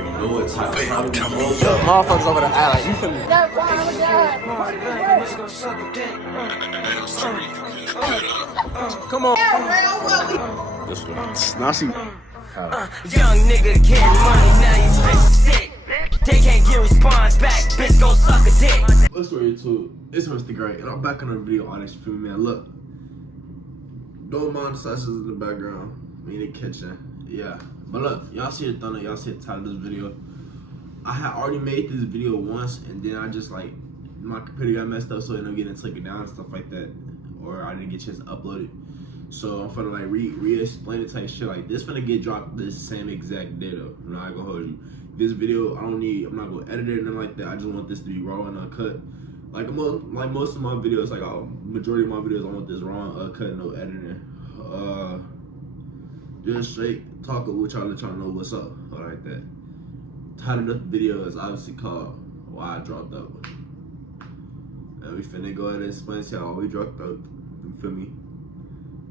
know what type of time it is. Motherfuckers over there act like you feel me. Come on. This one. Now she. Young nigga getting money, now you sick. They can't get response back, bitch go suck a dick. Let's go into it's Mr. Great, and I'm back on the video on this, you feel me, man. Look, don't mind the sessions in the background, me in the kitchen, yeah. But look, y'all see the thunder, y'all see the title of this video. I had already made this video once, and then I just like my computer got messed up, so it ended up getting taken down and stuff like that, or I didn't get a chance to upload it. So I'm finna like re-explain it type shit. Like this finna get dropped this same exact day though. I'm not gonna hold you. This video I'm not gonna edit it or nothing like that. I just want this to be raw and uncut. Like most of my videos, like majority of my videos, I want this raw and uncut, no editing. Just straight talking with y'all, let y'all know what's up, like that. Title of the video is obviously called Why I Dropped Out. And we finna go ahead and explain to y'all why we dropped out. You feel me?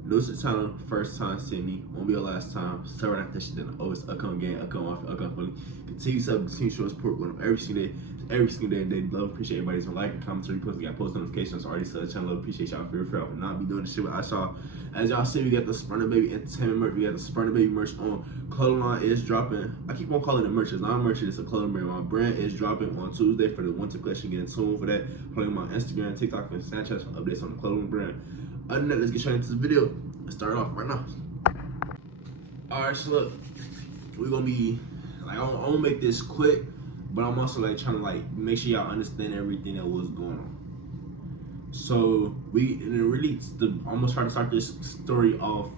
New to the channel, first time seeing me, won't be your last time. Start right after this shit, then always upcoming game, upcoming off, upcoming funny. Continue sub, continue showing support with them every single day. They love, appreciate everybody's like and comment, repost, we got post notifications already, so the channel love, appreciate y'all for real. I will not be doing this shit without y'all. As y'all see, we got the Spurner Baby Entertainment merch, we got the Spurner Baby merch on. Clothing line is dropping. I keep on calling it merch, it's not merch, it's a clothing brand. My brand is dropping on Tuesday for the winter collection, getting tuned for that. Following my Instagram, TikTok, and Snapchat for updates on the clothing brand. Other than that, let's get straight into this video. Let's start off right now. Alright, so look, we're gonna be like, I'm gonna make this quick, but I'm also like trying to like make sure y'all understand everything that was going on. So I'm gonna try to start this story off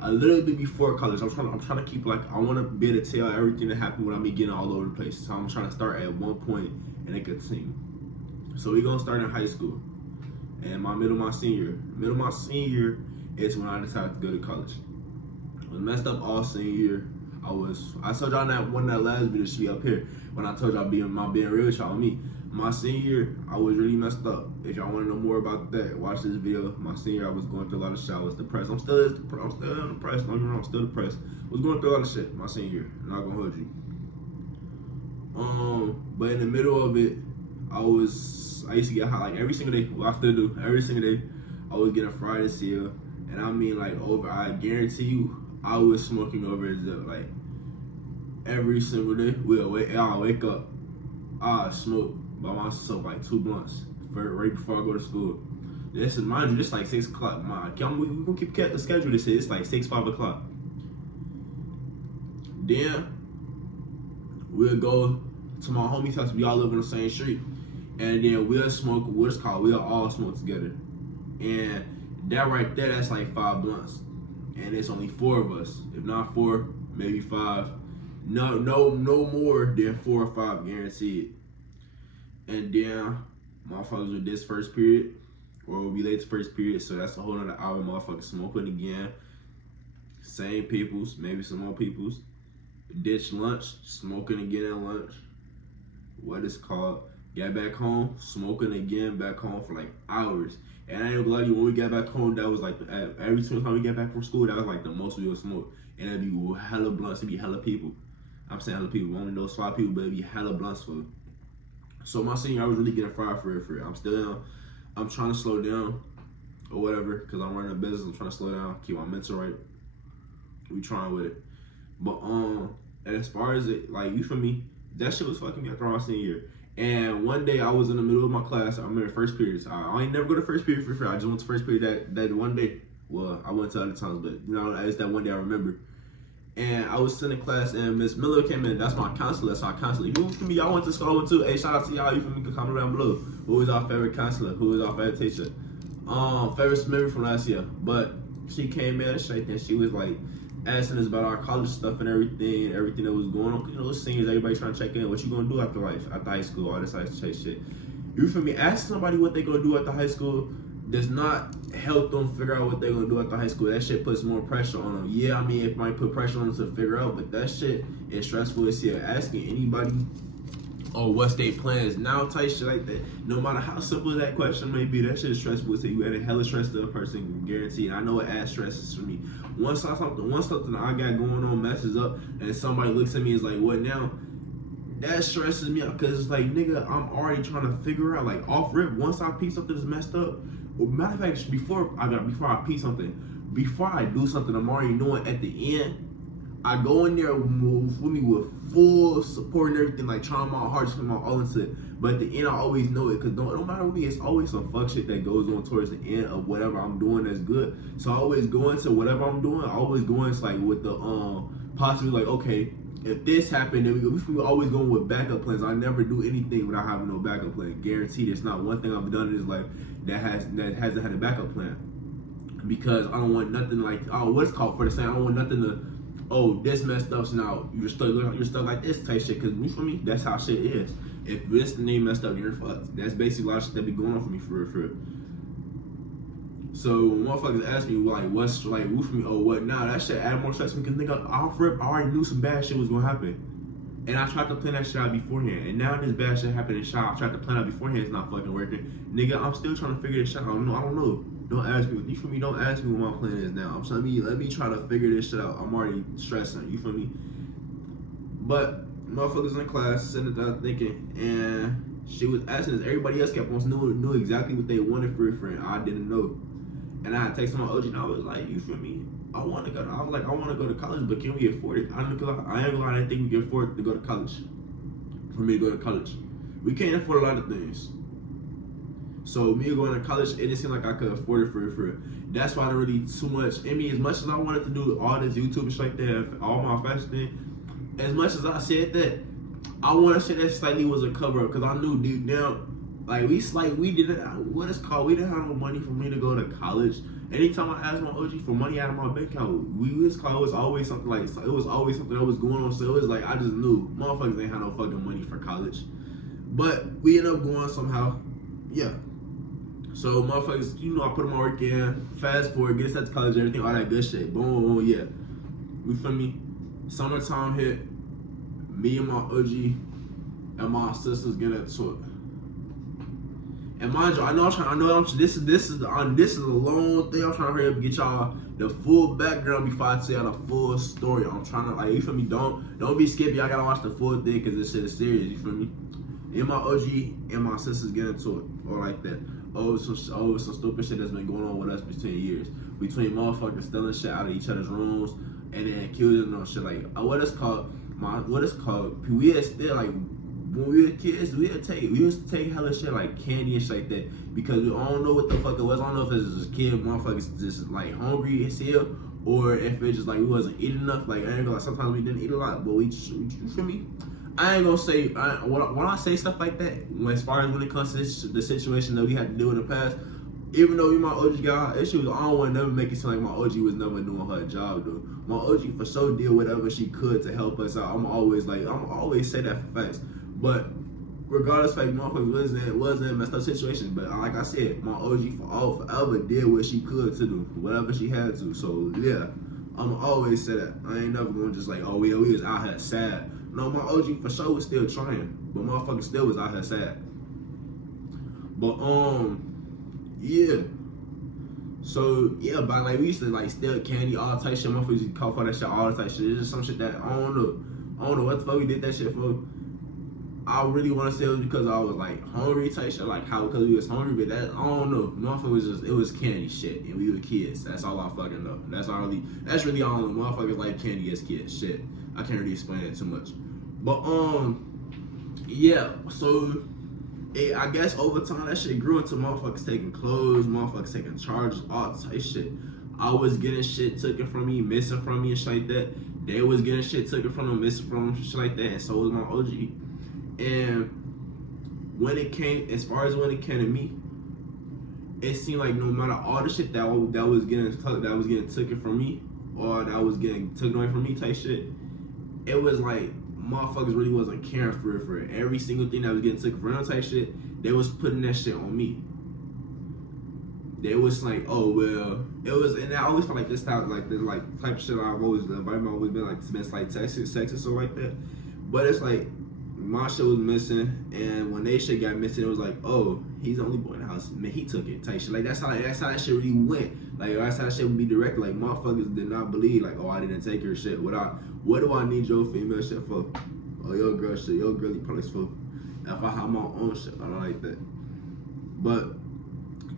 a little bit before college. I'm trying to keep like, I want to be able to tell everything that happened without me getting all over the place. So I'm trying to start at one point and then continue. So we're gonna start in high school. And middle of my senior is when I decided to go to college. I was messed up all senior year. I told y'all that one of that last video should be up here when I told y'all being real with y'all with me. My senior year, I was really messed up. If y'all want to know more about that, watch this video. My senior year, I was going through a lot of shit. I was depressed. I'm still depressed. Don't get me wrong, I'm still depressed. I was going through a lot of shit my senior year. I'm not gonna hold you. But in the middle of it, I used to get high like every single day. Well, I still do. Every single day, I was getting fried as hell. And I mean like over, I guarantee you, I was smoking over as if like every single day. I'll wake up, I smoke by myself like 2 blunts right before I go to school. This is, mind you, this like 6 o'clock. We gonna keep the schedule. This is like 5 o'clock. Then we'll go to my homie's house. We all live on the same street. And then we'll all smoke together. And that right there, that's like 5 blunts. And it's only 4 of us. If not 4, maybe 5. No more than 4 or 5, guaranteed. And then motherfuckers with this first period, or we'll be late to first period, so that's a whole nother hour motherfuckers smoking again. Same peoples, maybe some more peoples. Ditch lunch, smoking again at lunch. What is called? Get back home, smoking again back home for like hours. And I ain't gonna lie to you, when we got back home, that was like, every single time we get back from school, that was like the most we would smoke. And it'd be hella blunts, it'd be hella people. I'm saying hella people, only those 5 people, but it'd be hella blunts for it. So my senior, I was really getting fried for it. I'm trying to slow down or whatever, because I'm running a business, I'm trying to slow down, keep my mental right. We trying with it. But as far as it, like, you feel me, that shit was fucking me after my senior year. And one day I was in the middle of my class. I remember first periods. I ain't never go to first period for free. I just went to first period that one day. Well, I went to other times, but you know, it's that one day I remember. And I was sitting in class, and Miss Miller came in. That's my counselor. That's our counselor. Who for me? Y'all went to school with too. Hey, shout out to y'all. You feel me? Comment down below. Who is our favorite counselor? Who is our favorite teacher? Favorite memory from last year. But she came in and she was like asking us about our college stuff and everything that was going on. You know, seniors, everybody trying to check in. What you gonna do after high school, all this type of shit. You feel me? Ask somebody what they gonna do after high school does not help them figure out what they're gonna do after high school. That shit puts more pressure on them. Yeah, I mean, it might put pressure on them to figure out, but that shit is stressful as hell. Asking anybody or what's their plans now type shit like that, no matter how simple that question may be, that shit is stressful as hell. You add a hella stress to a person, guaranteed. I know it adds stresses for me. Once something I got going on messes up and somebody looks at me and is like, what now? that stresses me out because it's like, nigga, I'm already trying to figure out, like, off rip, once I pee something that's messed up, or matter of fact, before I pee something, before I do something, I'm already knowing at the end, I go in there with full support and everything, like trying my hardest to put my all into it. But at the end, I always know it, because no matter what, it's always some fuck shit that goes on towards the end of whatever I'm doing that's good. So I always go into whatever I'm doing, I always go into like with the possibly like, okay, if this happened, then we always going with backup plans. I never do anything without having no backup plan. Guaranteed, it's not one thing I've done in this life that hasn't had a backup plan. Because I don't want nothing like, oh, what's called for the same. I don't want nothing to, oh, this messed up, so now you're stuck like this type shit. Cause for me, that's how shit is. If this name messed up, you're fucked. That's basically a lot of shit that be going on for me, for real. So motherfuckers ask me like, what's like, woo for me? Oh, what now? That shit add more stress to me, because nigga, off rip, I already knew some bad shit was gonna happen, and I tried to plan that shit out beforehand. And now this bad shit happened in shop. I tried to plan out beforehand. It's not fucking working, nigga. I'm still trying to figure this shit out. I don't know. Don't ask me. You feel me? Don't ask me what my plan is now. I'm telling you, let me try to figure this shit out. I'm already stressing. You feel me? But motherfuckers in class sitting there thinking, and she was asking us. Everybody else kept on knew exactly what they wanted for a friend. I didn't know. And I had texted my OG, and I was like, you feel me? I want to go to college, but can we afford it? I ain't gonna lie, I didn't think we can afford to go to college. For me to go to college, we can't afford a lot of things. So me going to college, it didn't seem like I could afford it for it. That's why I don't really too much. I mean, as much as I wanted to do all this YouTube and shit like that, all my fashion thing, as much as I said that, I want to say that slightly was a cover up, because I knew deep down, like we didn't, what it's called, we didn't have no money for me to go to college. Anytime I asked my OG for money out of my bank account, it was always something that was going on. So it was like, I just knew motherfuckers ain't had no fucking money for college. But we ended up going somehow. Yeah. So motherfuckers, you know, I put my work in, fast forward, get us out to college, everything, all that good shit. Boom, yeah. You feel me? Summertime hit, me and my OG and my sisters get into it. And mind you, this is a long thing. I'm trying to hurry up and get y'all the full background before I tell y'all the full story. I'm trying to, like, you feel me? Don't be skippy. I gotta watch the full thing, because this shit is serious. You feel me? And my OG and my sisters get into it, or like that. Some stupid shit that's been going on with us between years, between motherfuckers stealing shit out of each other's rooms, and then accusing them of shit like what is called. We had still like. When we were kids, we used to take hella shit like candy and shit like that, because we don't know what the fuck it was. I don't know if it's just kid motherfuckers just like hungry as hell, or if it's just like we wasn't eating enough. Like, I ain't gonna, like, sometimes we didn't eat a lot, but you feel me? I ain't gonna say, when I say stuff like that, as far as when it comes to the situation that we had to do in the past, even though my OG got issues, I don't want to never make it seem like my OG was never doing her job, though. My OG for sure did whatever she could to help us out. I'm always say that for facts. But regardless, like, motherfuckers wasn't in messed up situations. But like I said, my OG forever did what she could to do, whatever she had to. So yeah, I'ma always say that. I ain't never gonna just like, oh yeah, we was out here sad. No, my OG for sure was still trying, but motherfuckers still was out here sad. But yeah. So yeah, but like we used to like steal candy, all type shit. Motherfuckers used to call for that shit, all type shit. It's just some shit that I don't know what the fuck we did that shit for. I really want to say it was because I was like hungry type shit, like how because we was hungry, but that I don't know. Motherfuckers it was candy shit, and we were kids. That's all I fucking know. That's really all I know. Motherfuckers like candy as kids. Shit, I can't really explain it too much. But yeah. So I guess over time that shit grew into motherfuckers taking clothes, motherfuckers taking charges, all type shit. I was getting shit taken from me, missing from me and shit like that. They was getting shit taken from them, missing from them, shit like that. And so was my OG. And when it came to me, it seemed like no matter all the shit that was getting taken from me, or that was getting taken away from me type shit, it was like motherfuckers really wasn't caring for it. Every single thing that was getting taken from them type shit, they was putting that shit on me. They was like, oh well, it was, and I always felt like this type of shit. I've always been like sexist or like that, but it's like. My shit was missing, and when they shit got missing, it was like, oh, he's the only boy in the house. Man, he took it type shit. Like that's how that shit really went. Like that's how that shit would be directed. Like motherfuckers did not believe like, oh, I didn't take her shit. What do I need your female shit for? oh, your girl shit, your girly probably full. If I have my own shit, I don't like that. But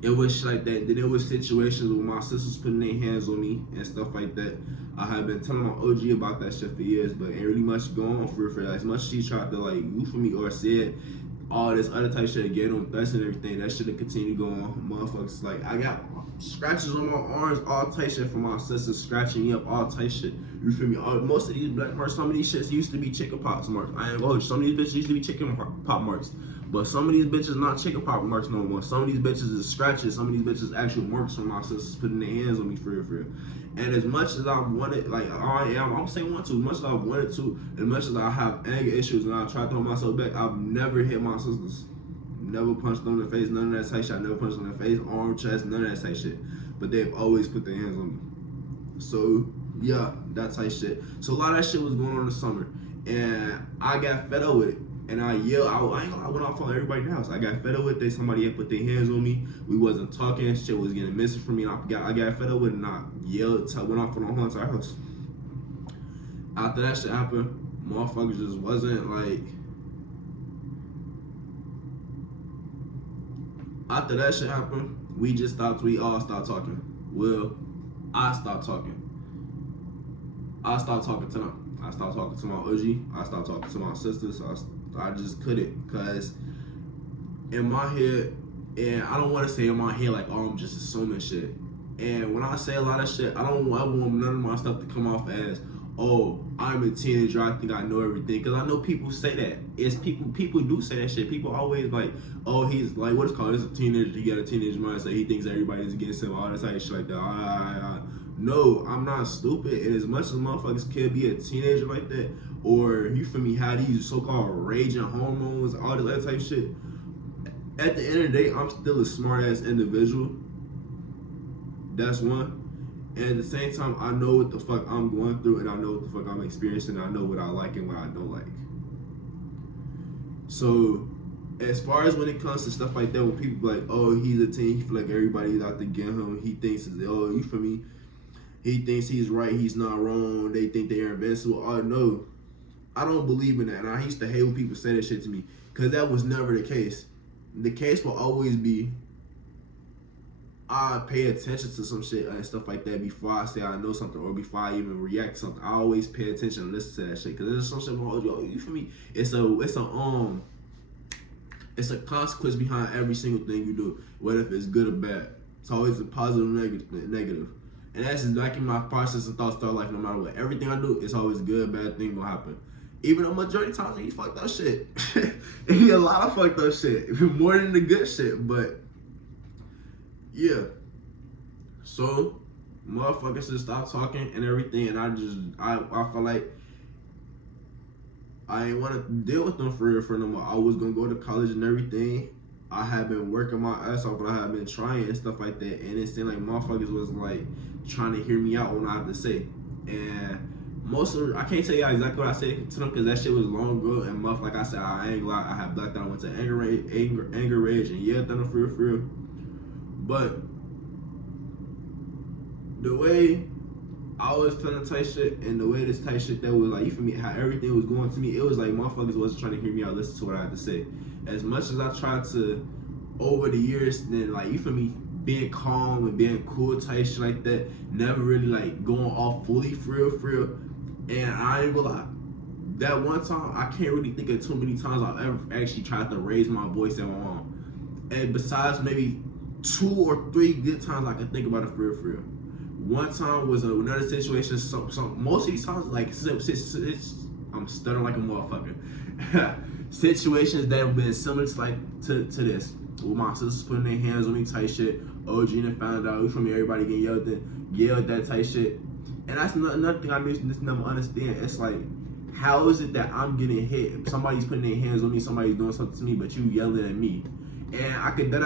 it was shit like that. Then there was situations where my sisters putting their hands on me and stuff like that. I have been telling my OG about that shit for years, but ain't really much going on for as much as she tried to like you for me or said all this other type shit, get on threats and everything, that shit continue to go on. Motherfuckers, like, I got scratches on my arms, all type shit from my sisters scratching me up, all type shit. You feel me? Most of these black marks, some of these shits used to be chicken pox marks. I ain't gonna hold you. Some of these bitches used to be chicken pop marks. But some of these bitches not chicken pop marks no more. Some of these bitches is scratches. Some of these bitches actual marks from my sisters putting their hands on me for real. And as much as I wanted, like, I'm saying want to, as much as I wanted to, as much as I have anger issues and I try to hold myself back, I've never hit my sisters. Never punched them in the face, none of that type shit. I never punched them in the face, arm, chest, none of that type shit. But they've always put their hands on me. So, yeah, that type shit. So a lot of that shit was going on in the summer. And I got fed up with it. And I yelled, I went off on everybody in the house. I got fed up with it. Somebody had put their hands on me. We wasn't talking. Shit was getting missing from me. And I got fed up with it and I yelled. I went off on the whole entire house. After that shit happened, motherfuckers just wasn't like. After that shit happened, we all stopped talking. Well, I stopped talking. I stopped talking to them. I stopped talking to my OG. I stopped talking to my sisters. I just couldn't, cause in my head, and I don't want to say in my head like, oh, I'm just assuming shit. And when I say a lot of shit, I don't ever want none of my stuff to come off as, oh, I'm a teenager, I think I know everything. Cause I know people say that. It's people do say that shit. People always like, oh, he's like, what is called? He's a teenager. He got a teenage mindset. He thinks everybody's against him. All that type of shit like that. No, I'm not stupid. And as much as motherfuckers can be a teenager like that, or you feel me, have these so-called raging hormones, all this other type of shit, at the end of the day, I'm still a smart-ass individual. That's one. And at the same time, I know what the fuck I'm going through, and I know what the fuck I'm experiencing, and I know what I like and what I don't like. So, as far as when it comes to stuff like that, when people be like, oh, he's a teen, he feel like everybody's out to get him, he thinks, oh, you feel me, he thinks he's right, he's not wrong, they think they're invincible. Oh, no, I don't believe in that, and I used to hate when people say that shit to me, because that was never the case. The case will always be, I pay attention to some shit and stuff like that before I say I know something or before I even react to something. I always pay attention and listen to that shit, because there's some shit going on. You feel me? It's a consequence behind every single thing you do, whether if it's good or bad. It's always a positive and negative. And that's exactly my process of thoughts throughout life. No matter what, everything I do, it's always good, bad thing gonna happen. Even though majority of times he fucked up shit. It be a lot of fucked up shit. More than the good shit, but yeah. So motherfuckers just stop talking and everything, and I feel like I ain't want to deal with them for real no more. I was gonna go to college and everything. I have been working my ass off, but I have been trying and stuff like that, and it seemed like motherfuckers was like trying to hear me out on what I have to say. And most of I can't tell you exactly what I said to them, because that shit was long ago, and like I said, I ain't lie, I had blacked out. I went to anger rage and yelled at them for real. But the way I was feeling type shit, and the way this type shit that was like, you feel me, how everything was going to me, it was like motherfuckers wasn't trying to hear me out, listen to what I had to say. As much as I tried to, over the years, then like, you feel me, being calm and being cool type shit like that, never really like going off fully for real. And I ain't gonna lie, that one time, I can't really think of too many times I've ever actually tried to raise my voice at my mom. And besides maybe 2 or 3 good times I can think about it for real. One time was another situation. Most of these times, like, I'm stuttering like a motherfucker. Situations that have been similar to this. With my sisters putting their hands on me type shit. OG and found out. We from everybody getting yelled at type shit. And that's another thing I just never understand. It's like, how is it that I'm getting hit? Somebody's putting their hands on me. Somebody's doing something to me, but you yelling at me. And I could that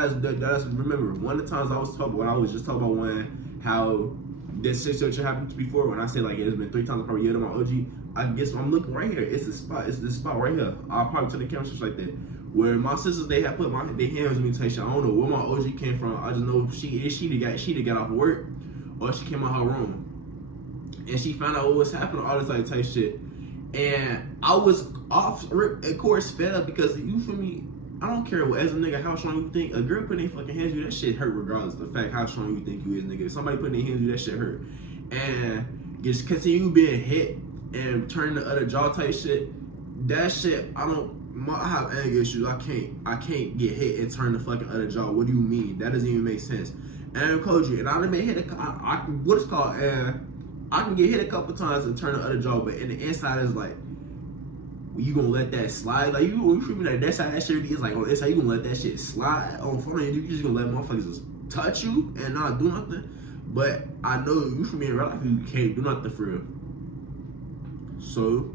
remember one of the times I was just talking about how this situation happened before, when I said like it's been 3 times I probably yelled at my OG. I guess I'm looking right here. It's the spot. It's this spot right here. I'll probably turn the camera switch like that. Where my sisters, they had put their hands on me type shit. I don't know where my OG came from. I just know she got off work, or she came out her room, and she found out what was happening, all this type shit. And I was off, of course, fed up because you feel me. I don't care what, as a nigga, how strong you think. A girl putting their fucking hands on you, that shit hurt regardless of the fact how strong you think you is, nigga. If somebody putting their hands on you, that shit hurt. And just continue being hit and turn the other jaw type shit. That shit, I have anger issues. I can't get hit and turn the fucking other jaw. What do you mean? That doesn't even make sense. And I told you, and I done been hit what it's called, and I can get hit a couple times and turn the other jaw, but in the inside is like, you gonna let that slide? Like you feel me? Like that's how that shit is. Like on the inside, you gonna let that shit slide on front of you. You just gonna let motherfuckers just touch you and not do nothing. But I know you feel me in real life, you can't do nothing for real. So,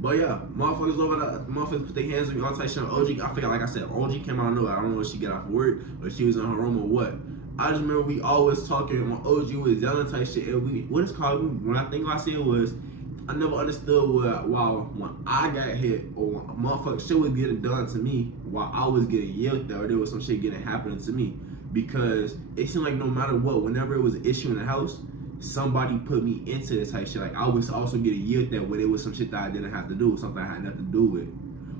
but yeah, motherfuckers over there, motherfuckers put their hands on me all type shit. OG, I feel like I said, OG came out of nowhere. I don't know if she got off work or she was in her room or what. I just remember we always talking when OG was yelling type shit. And what it's called, when I think I said was, I never understood when I got hit or when motherfucker shit was getting done to me while I was getting yelled at or there was some shit getting happening to me. Because it seemed like no matter what, whenever it was an issue in the house, somebody put me into this type shit. Like I was also getting yelled at when it was some shit that I didn't have to do, something I had nothing to do with.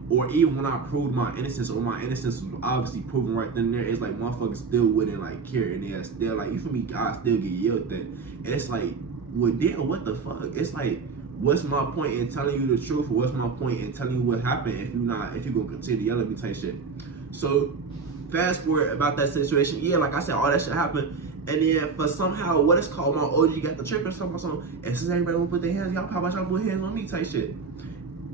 Or even when I proved my innocence, or my innocence was obviously proven right then and there, it's like motherfuckers still wouldn't like care, and they still like, you feel me? I still get yelled at, and it's like, well, damn, what the fuck? It's like, what's my point in telling you the truth, or what's my point in telling you what happened if you gonna continue to yell at me type shit? So fast forward about that situation, yeah, like I said, all that shit happened. And then for somehow, what it's called, my OG got the trip or something, and since everybody wanna put their hands, y'all, how about y'all put hands on me type shit?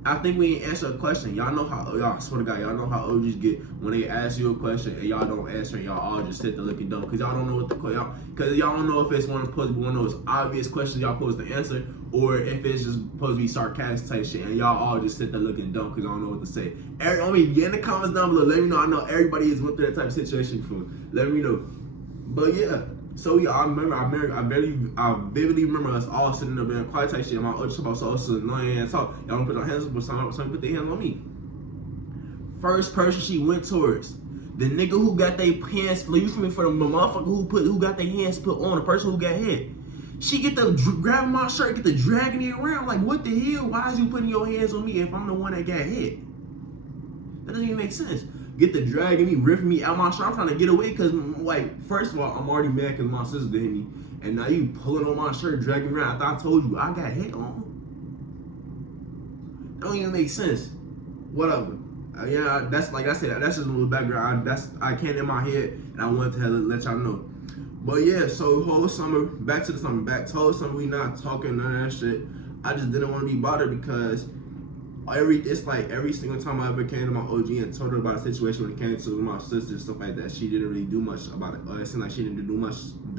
I think we ain't answer a question. Y'all know how, y'all swear to God, y'all know how OGs get when they ask you a question and y'all don't answer and y'all all just sit there looking dumb because y'all don't know what the question, because y'all don't know if it's one of those obvious questions y'all supposed to answer or if it's just supposed to be sarcastic type shit and y'all all just sit there looking dumb because y'all don't know what to say. Get in the comments down below. Let me know. I know everybody has went through that type of situation before. Let me know. But yeah. So yeah, I vividly remember us all sitting there being quiet type shit. And my OG about so annoying and talk. Y'all don't put their hands up, but somebody put their hands on me. First person she went towards, the nigga who got their hands split. You feel me? For the motherfucker who got their hands put on, the person who got hit. She get the grabbing my shirt, get the dragging me around. Like what the hell? Why is you putting your hands on me if I'm the one that got hit? That doesn't even make sense. Get the dragging me, ripping me out my shirt. I'm trying to get away because, like, first of all, I'm already mad because my sister hit me. And now you pulling on my shirt, dragging me around. I thought I told you I got hit on. That don't even make sense. Whatever. Yeah, that's like I said, that's just a little background. I can't in my head, and I wanted to let y'all know. But yeah, so whole summer, back to the summer, whole summer, we not talking none of that shit. I just didn't want to be bothered because it's like every single time I ever came to my OG and told her about a situation when it came to my sister and stuff like that, she didn't really do much about it. It seemed like she didn't do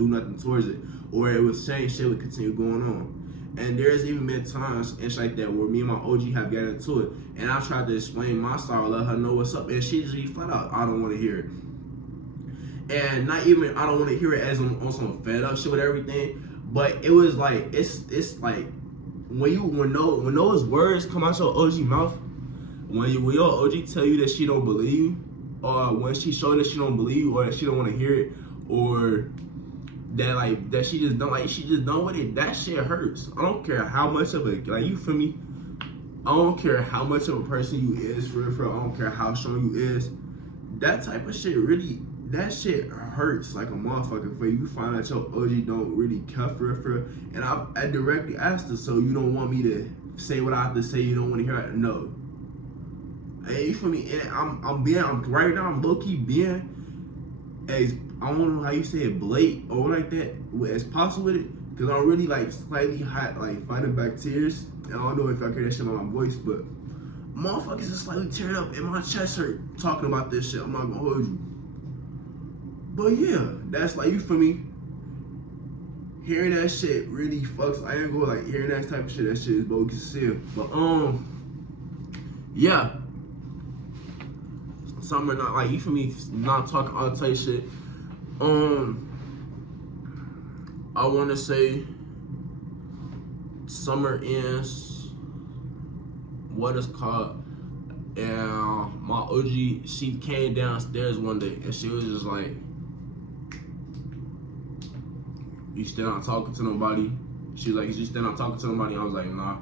nothing towards it, or it was same shit would continue going on. And there's even been times and shit like that where me and my OG have got into it, and I tried to explain my sorrow, let her know what's up, and she just be flat out, I don't want to hear it. And not even I don't want to hear it as on some fed up shit with everything, but it was like it's like. When those words come out your OG mouth, when your OG tell you that she don't believe you, or when she show that she don't believe you, or that she don't want to hear it, or that she just done with it, that shit hurts. I don't care how much of it, like, you feel me? I don't care how much of a person you is for real. I don't care how strong you is. That type of shit really, that shit hurts like a motherfucker for you find out your OG don't really care for real. And I directly asked her, so you don't want me to say what I have to say, you don't want to hear it? No. Hey, you feel me? And I'm low-key being as, I don't know how you say it, blatant or like that, as possible with it, because I'm really like slightly hot, like fighting back tears. And I don't know if I can hear that shit on my voice, but motherfuckers is slightly tearing up and my chest hurt talking about this shit. I'm not gonna hold you. But yeah, that's like, you feel me? Hearing that shit really fucks. I ain't gonna like hearing that type of shit. That shit is bogus as hell. But yeah. Summer not like, you feel me? Not talking all type shit. I want to say summer ends. What is called? And my OG, she came downstairs one day and she was just like, "You still not talking to nobody?" She was like, "Is you still not talking to nobody?" I was like, "Nah."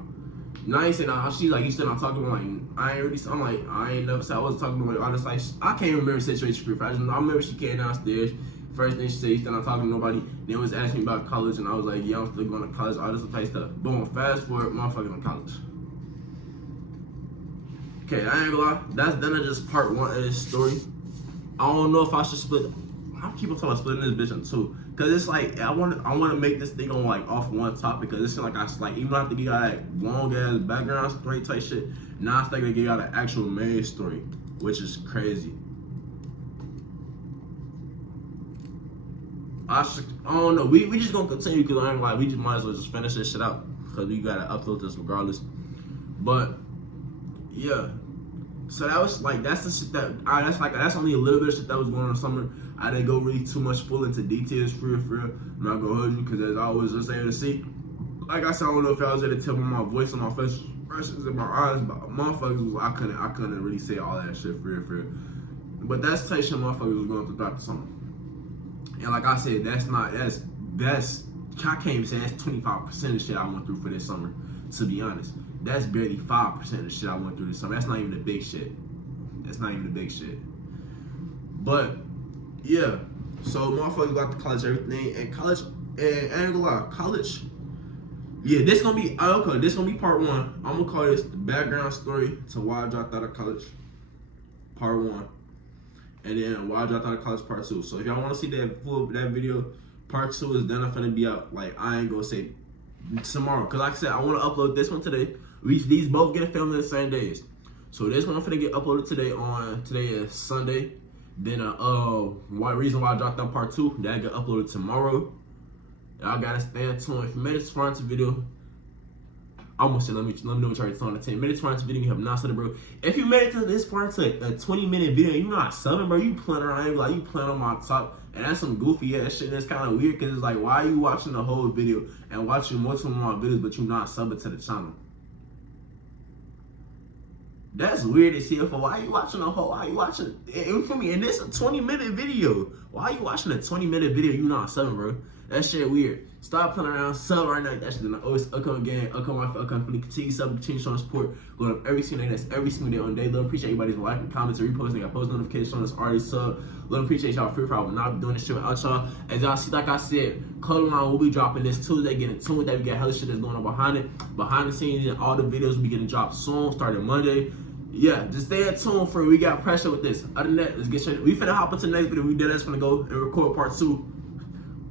No, I ain't saying that. She's like, you still not talking about, like, I ain't really, I'm like, I ain't never said I wasn't talking about, like, all this, like, I can't even remember the situation for I remember she came downstairs. First thing she said, you still not talking to nobody. Then was asking me about college, and I was like, yeah, I'm still going to college, all this type of stuff. Boom, fast forward, motherfucking in college. Okay, I ain't gonna lie, that's just part one of this story. I don't know if I should split. I keep on talking about splitting this bitch in two, cause it's like I want to make this thing on like off one topic, cause it's like even though I have to give y'all that long ass background story type shit, now I'm thinking to give y'all the actual main story, which is crazy. I don't know. We just gonna continue, cause I ain't like we just might as well just finish this shit out, cause we gotta upload this regardless. But yeah. So that was like that's the shit that that's only a little bit of shit that was going on in the summer. I didn't go really too much full into details for real. I'm not gonna hold you because as I was just able to see, like I said, I don't know if I was able to tell by my voice and my face expressions and my eyes, but motherfuckers was I couldn't really say all that shit for real. But that's the type of shit motherfuckers was going through throughout the summer. And like I said, that's I can't even say that's 25% of the shit I went through for this summer, to be honest. That's barely 5% of the shit I went through this summer. That's not even the big shit. But yeah, so motherfuckers got to college, everything, and college, and I ain't gonna lie, college. Yeah, this gonna be part one. I'm gonna call this the background story to why I dropped out of college, part one, and then why I dropped out of college, part two. So if y'all want to see that video, part two is then I'm finna be out. Like I ain't gonna say tomorrow, cause like I said, I want to upload this one today. These both get filmed in the same days. So this one I'm finna get uploaded today is Sunday. Then reason why I dropped out part two, that get uploaded tomorrow. Y'all gotta stay tuned. If you made this far into video, I'm gonna say let me know what you're on the 10 minutes far into video. You have not said it, bro. If you made it to this far into a 20-minute video, and you're not subbing, bro, you playing around, like you playing on my top. And that's some goofy ass shit. That's kind of weird because it's like, why are you watching the whole video and watching multiple of my videos, but you're not subbing to the channel? That's weird as hell. For why are you watching the whole? Why are you watching? And for me, and this a 20-minute video. Why are you watching a 20-minute video? You not subbing, bro. That shit weird. Stop playing around. Sub right now. That shit. Always upcoming game. Upcoming continue subbing, continue showing support. Going up every single day. That's every single day on day. Love, appreciate everybody's liking, comments, and reposting. Got post notifications on this already sub. Love, appreciate y'all. Free for I will not be doing this shit without y'all. As y'all see, like I said, Clothing Line will be dropping this Tuesday. Getting tuned with that. We got hella shit that's going on behind it. Behind the scenes, and all the videos will be getting dropped soon, starting Monday. Yeah, just stay tuned for it. We got pressure with this. Other than that, let's get straight. We finna hop into the next video. We did that's finna go and record part two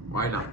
right now.